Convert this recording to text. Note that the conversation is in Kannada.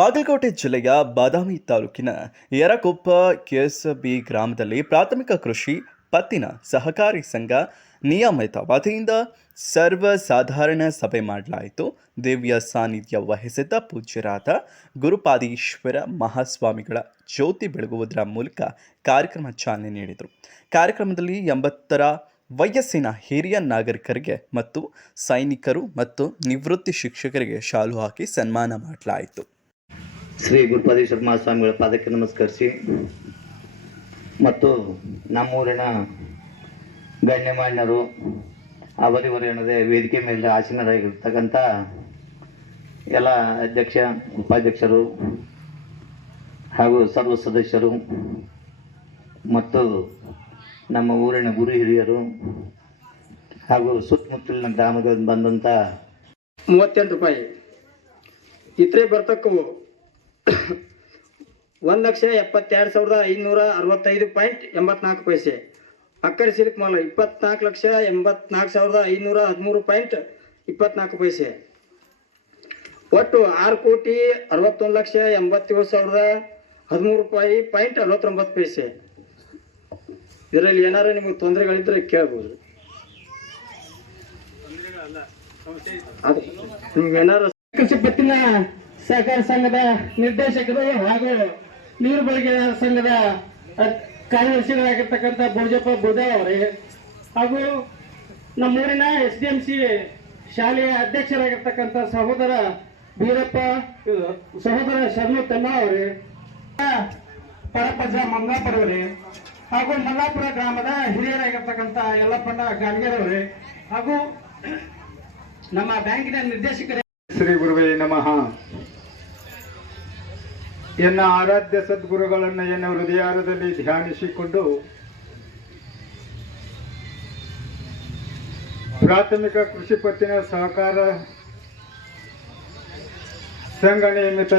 ಬಾಗಲಕೋಟೆ ಜಿಲ್ಲೆಯ ಬಾದಾಮಿ ತಾಲೂಕಿನ ಯರಕೊಪ್ಪ ಕೆಎಸ್ಬಿ ಗ್ರಾಮದಲ್ಲಿ ಪ್ರಾಥಮಿಕ ಕೃಷಿ ಪತ್ತಿನ ಸಹಕಾರಿ ಸಂಘ ನಿಯಮಿತ ವತಿಯಿಂದ ಸರ್ವಸಾಧಾರಣ ಸಭೆ ಮಾಡಲಾಯಿತು. ದಿವ್ಯ ಸಾನ್ನಿಧ್ಯ ವಹಿಸಿದ್ದ ಪೂಜ್ಯರಾದ ಗುರುಪಾದೀಶ್ವರ ಮಹಾಸ್ವಾಮಿಗಳ ಜ್ಯೋತಿ ಬೆಳಗುವುದರ ಮೂಲಕ ಕಾರ್ಯಕ್ರಮ ಚಾಲನೆ ನೀಡಿದರು. ಕಾರ್ಯಕ್ರಮದಲ್ಲಿ 80ರ ವಯಸ್ಸಿನ ಹಿರಿಯ ನಾಗರಿಕರಿಗೆ ಮತ್ತು ಸೈನಿಕರು ಮತ್ತು ನಿವೃತ್ತಿ ಶಿಕ್ಷಕರಿಗೆ ಶಾಲು ಹಾಕಿ ಸನ್ಮಾನ ಮಾಡಲಾಯಿತು. ಶ್ರೀ ಗುರುಪಾದೀಶ್ವರ ಮಹಾಸ್ವಾಮಿಗಳ ಪಾದಕ್ಕೆ ನಮಸ್ಕರಿಸಿ ಮತ್ತು ನಮ್ಮೂರಿನ ಗಣ್ಯಮಾನ್ಯರು ಅವರಿವರೇನದೆ ವೇದಿಕೆ ಮೇಲೆ ಆಸೀನರಾಗಿರ್ತಕ್ಕಂಥ ಎಲ್ಲ ಅಧ್ಯಕ್ಷ ಉಪಾಧ್ಯಕ್ಷರು ಹಾಗೂ ಸರ್ವ ಸದಸ್ಯರು ಮತ್ತು ನಮ್ಮ ಊರಿನ ಗುರು ಹಿರಿಯರು ಹಾಗೂ ಸುತ್ತಮುತ್ತಲಿನ ಗ್ರಾಮಗಳಿಂದ ಬಂದಂಥ 38 ರೂಪಾಯಿ ಇತರೆ ಬರ್ತಕ್ಕವು 1,72,565.84 ಪೈಸೆ. ಅಕ್ಕರೆ ಸಿಲ್ಕ್ ಮಾಲ 24,84,513.24 ಪೈಸೆ. ಒಟ್ಟು 6,61,87,13 ರೂಪಾಯಿ .69 ಪೈಸೆ. ಇದರಲ್ಲಿ ಏನಾರು ನಿಮಗೆ ತೊಂದರೆಗಳಿದ್ರೆ ಕೇಳ್ಬೋದು. ನಿಮ್ಗೇನಾರು ಕೃಷಿ ಪತ್ತಿನ ಸಹಕಾರ ಸಂಘದ ನಿರ್ದೇಶಕರು ಹಾಗೂ ನೀರು ಬಳಕೆ ಸಂಘದ ಕಾರ್ಯದರ್ಶಿಗಳಾಗಿರ್ತಕ್ಕಂಥ ಬೋರ್ಜಪ್ಪ ಬುದಾವ್ ಅವರೇ ಹಾಗೂ ನಮ್ಮೂರಿನ SDMC ಶಾಲೆಯ ಅಧ್ಯಕ್ಷರಾಗಿರ್ತಕ್ಕಂಥ ಸಹೋದರ ಬೀರಪ್ಪ ಸಹೋದರ ಶರಣು ತನ್ನ ಅವರೇ, ಪರಪಜ ಮಂಗಾಪುರ ಅವರೇ ಹಾಗೂ ಮಲ್ಲಾಪುರ ಗ್ರಾಮದ ಹಿರಿಯರಾಗಿರ್ತಕ್ಕಂಥ ಯಲ್ಲಪ್ಪಣ್ಣ ಗಾಣಿಗೆರವರೇ ಹಾಗೂ ನಮ್ಮ ಬ್ಯಾಂಕಿನ ನಿರ್ದೇಶಕರೇ. ಶ್ರೀ ಗುರುವೇ ನಮಃ. ಎನ್ನ ಆರಾಧ್ಯ ಸದ್ಗುರುಗಳನ್ನು ಎನ್ನ ಹೃದಯದಲ್ಲಿ ಧ್ಯಾನಿಸಿಕೊಂಡು ಪ್ರಾಥಮಿಕ ಕೃಷಿ ಪತ್ತಿನ ಸಹಕಾರ ಸಂಘ ನಿಯಮಿತ